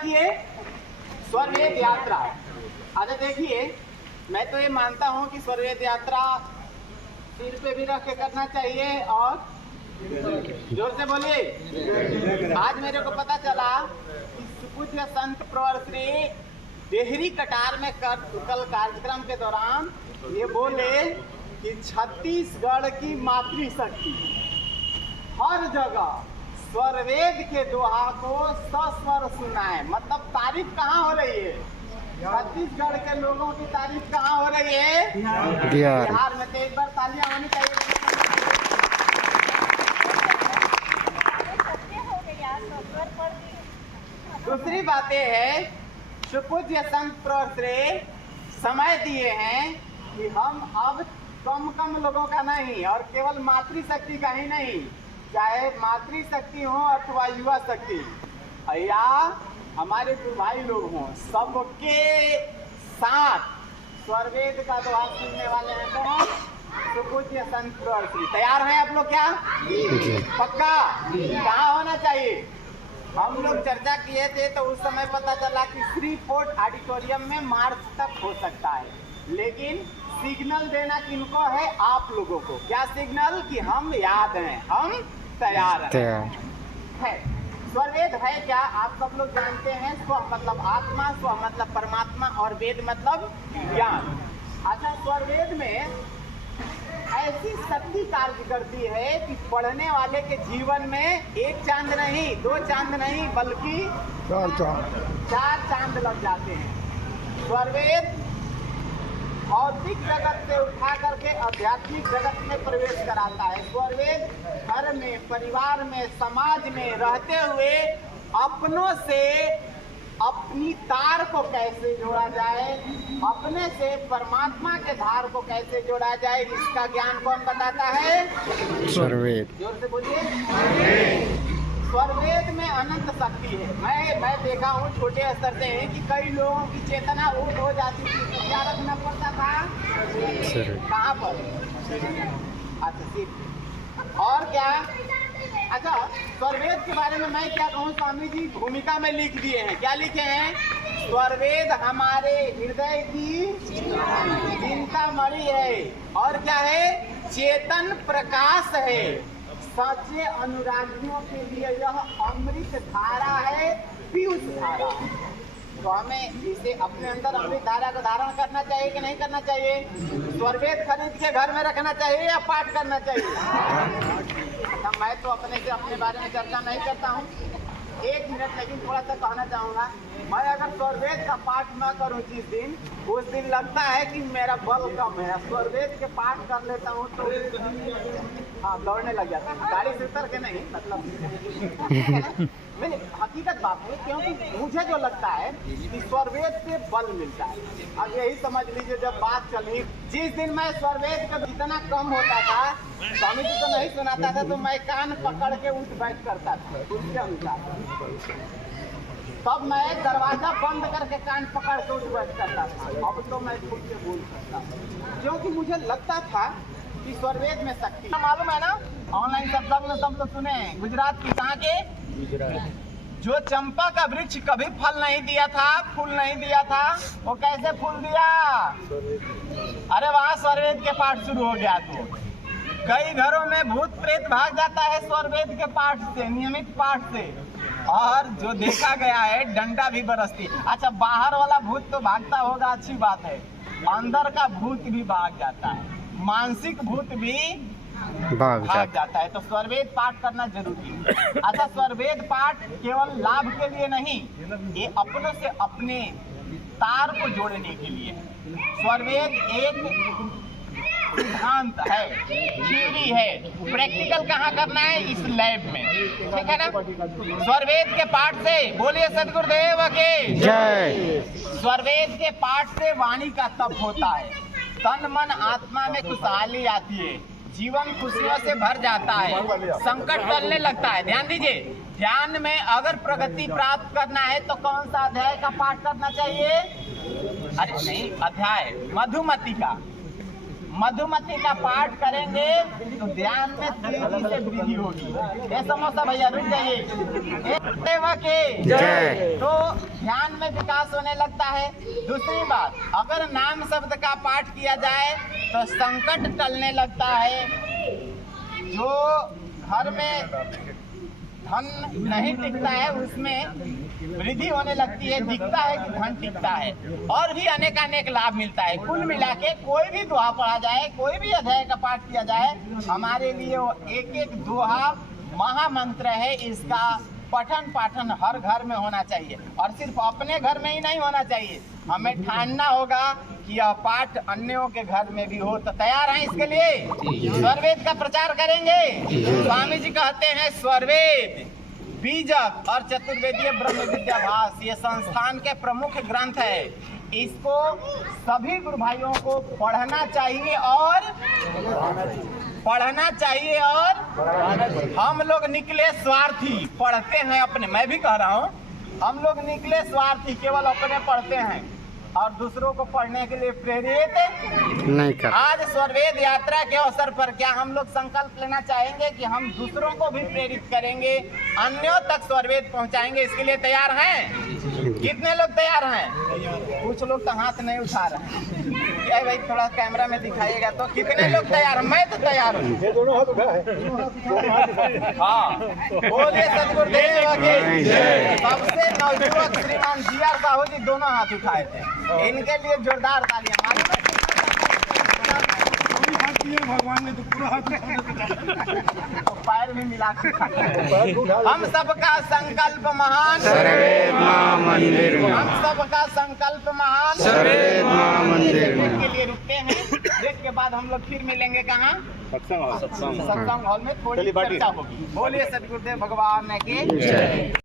रखिए, स्वर्वेद यात्रा। अच्छा देखिए, मैं तो ये मानता हूँ कि स्वर्वेद यात्रा सिर पे भी रख के करना चाहिए और जोर से बोलिए। आज मेरे को पता चला कि सुपूज्य संत प्रवर श्री देहरी कटार में कल कार्यक्रम के दौरान ये बोले कि छत्तीसगढ़ की मातृशक्ति हर जगह स्वरवेद के दोहा को सस्वर सुनाए। मतलब तारीफ कहाँ हो रही है? छत्तीसगढ़ के लोगों की तारीफ कहाँ हो रही है? बिहार में। तो एक बार तालियां होनी चाहिए। दूसरी बात यह है, सुपूज्य संत प्रवर से समय दिए हैं कि हम अब कम लोगों का नहीं और केवल मातृशक्ति का ही नहीं, चाहे मातृशक्ति हो अथवा युवा शक्ति या हमारे जो भाई लोग हों, सबके साथ स्वरवेद का दोहा सुनने वाले हैं। कौन? सुपूज्य संत प्रवर श्री। तैयार हैं आप लोग? क्या पक्का? कहाँ होना चाहिए? हम लोग चर्चा किए थे तो उस समय पता चला कि श्री फोर्ट ऑडिटोरियम में मार्च तक हो सकता है, लेकिन सिग्नल देना किनको है? आप लोगों को। क्या सिग्नल? कि हम याद हैं, हम तैयार है। स्वरवेद है क्या? आप सब लोग जानते हैं। स्व मतलब आत्मा, स्व मतलब परमात्मा और वेद मतलब ज्ञान। अच्छा, स्वरवेद में ऐसी शक्ति कार्य करती है कि पढ़ने वाले के जीवन में एक चांद नहीं, दो चांद नहीं, बल्कि चार चांद लग जाते हैं। स्वरवेद भौतिक जगत से उठा करके आध्यात्मिक जगत में प्रवेश कराता है। स्वरवेद घर में, परिवार में, समाज में रहते हुए अपनों से अपनी तार को कैसे जोड़ा जाए, अपने से परमात्मा के धार को कैसे जोड़ा जाए, इसका ज्ञान कौन बताता है? स्वरवेद। जोर से बोलिए। स्वरवेद में अनंत शक्ति है। मैं देखा हूँ छोटे स्तर से कि कई लोगों की चेतना ऊट हो जाती थी, तो क्या रखना पड़ता था? कहाँ पर? अच्छा, ठीक। और क्या? अच्छा, स्वरवेद के बारे में मैं क्या कहूँ, स्वामी जी भूमिका में लिख दिए हैं। क्या लिखे हैं? स्वरवेद हमारे हृदय की चिंतामणि है और क्या है? चेतन प्रकाश है। सच्चे अनुरागियों के लिए यह अमृत धारा है, पीयूष धारा। तो हमें इसे अपने अंदर अमृत धारा को धारण करना चाहिए कि नहीं करना चाहिए? स्वरवेद खरीद के घर में रखना चाहिए या पाठ करना चाहिए? मैं तो अपने से अपने बारे में चर्चा नहीं करता हूँ। एक मिनट, लेकिन थोड़ा सा कहना चाहूँगा। मैं अगर स्वरवेद का पाठ न करूँ जिस दिन, उस दिन लगता है कि मेरा बल कम है। स्वरवेद के पाठ कर लेता हूँ तो दौड़ने लग जाता है, गाड़ी से उतर के नहीं, मतलब नहीं, हकीकत बात है। क्योंकि मुझे जो लगता है कि स्वरवेद से बल मिलता है। अब यही समझ लीजिए, जब बात चली, जिस दिन मैं स्वरवेद का जितना कम होता था, स्वामी जी को नहीं सुनाता था, तो मैं कान पकड़ के उठ बैठ करता था उसके अनुसार। तब मैं दरवाजा बंद करके कान पकड़ के उठ बैठ करता था। अब तो मैं खुद से बोल सकता हूँ, क्योंकि मुझे लगता था कि स्वरवेद में शक्ति। मालूम है ना, ऑनलाइन सब लोग सुने हैं, गुजरात की कहाँ के? जो चंपा का वृक्ष कभी फल नहीं दिया था, फूल नहीं दिया था, वो कैसे फूल दिया? अरे वहाँ स्वरवेद के पाठ शुरू हो गया। तो कई घरों में भूत प्रेत भाग जाता है स्वरवेद के पाठ से, नियमित पाठ से। और जो देखा गया है, डंडा भी बरसती। अच्छा, बाहर वाला भूत तो भागता होगा, अच्छी बात है, अंदर का भूत भी भाग जाता है, मानसिक भूत भी भाग जाता है। तो स्वरवेद पाठ करना जरूरी है। अच्छा, स्वरवेद पाठ केवल लाभ के लिए नहीं, ये अपनों से अपने तार को जोड़ने के लिए। स्वरवेद एक सिद्धांत है, थ्योरी है। प्रैक्टिकल कहाँ करना है? इस लैब में, ठीक है ना? स्वरवेद के पाठ से बोलिए सद्गुरुदेव के जय। स्वरवेद के पाठ से वाणी का तप होता है, तन मन आत्मा में खुशहाली आती है, जीवन खुशियों से भर जाता है, संकट टलने लगता है। ध्यान दीजिए, ध्यान में अगर प्रगति प्राप्त करना है तो कौन सा अध्याय का पाठ करना चाहिए? अरे नहीं, अध्याय मधुमती का। मधुमती का पाठ करेंगे तो ध्यान में तेजी से वृद्धि होगी। ये समोसा भैया रुक जाइए। तो होने लगता है। दूसरी बात, अगर नाम शब्द का पाठ किया जाए तो संकट टलने लगता है। जो घर में धन नहीं टिकता है उसमें वृद्धि होने लगती है, दिखता है कि धन टिकता है, और भी अनेक लाभ मिलता है। कुल मिला के कोई भी दोहा पढ़ा जाए, कोई भी अध्याय का पाठ किया जाए, हमारे लिए वो एक दोहा महामंत्र है। इसका पठन पाठन हर घर में होना चाहिए, और सिर्फ अपने घर में ही नहीं होना चाहिए, हमें ठानना होगा कि यह पाठ अन्यों के घर में भी हो। तो तैयार हैं इसके लिए? स्वरवेद का प्रचार करेंगे। स्वामी जी कहते हैं स्वरवेद, बीजक और चतुर्वेदीय ब्रह्म विद्याभास ये संस्थान के प्रमुख ग्रंथ है। इसको सभी गुरु भाइयों को पढ़ना चाहिए और हम लोग निकले स्वार्थी पढ़ते हैं अपने, मैं भी कह रहा हूँ, हम लोग निकले स्वार्थी केवल अपने पढ़ते हैं और दूसरों को पढ़ने के लिए प्रेरित नहीं कर। आज स्वरवेद यात्रा के अवसर पर क्या हम लोग संकल्प लेना चाहेंगे कि हम दूसरों को भी प्रेरित करेंगे, अन्यों तक स्वरवेद पहुंचाएंगे? इसके लिए तैयार हैं? कितने लोग तैयार हैं? कुछ लोग तो हाथ नहीं उठा रहे हैं। क्या भाई थोड़ा कैमरा में दिखाइएगा तो कितने लोग तैयार हैं? मैं तो तैयार हूँ। हाँ, बोलिए सदगुरुदेव की जय। सबसे नवयुवक श्रीमान जी.आर. साहू जी दोनों हाथ उठाए थे, इनके लिए जोरदार तालियां। भगवान ने तो पूरा हाथ पैर भी मिला। हम सबका संकल्प महान, हम सबका संकल्प महान के लिए रुकते हैं। ब्रेक के बाद हम लोग फिर मिलेंगे कहाँ? सत्संग हॉल में थोड़ी चर्चा होगी। बोलिए सदगुरुदेव भगवान की जय।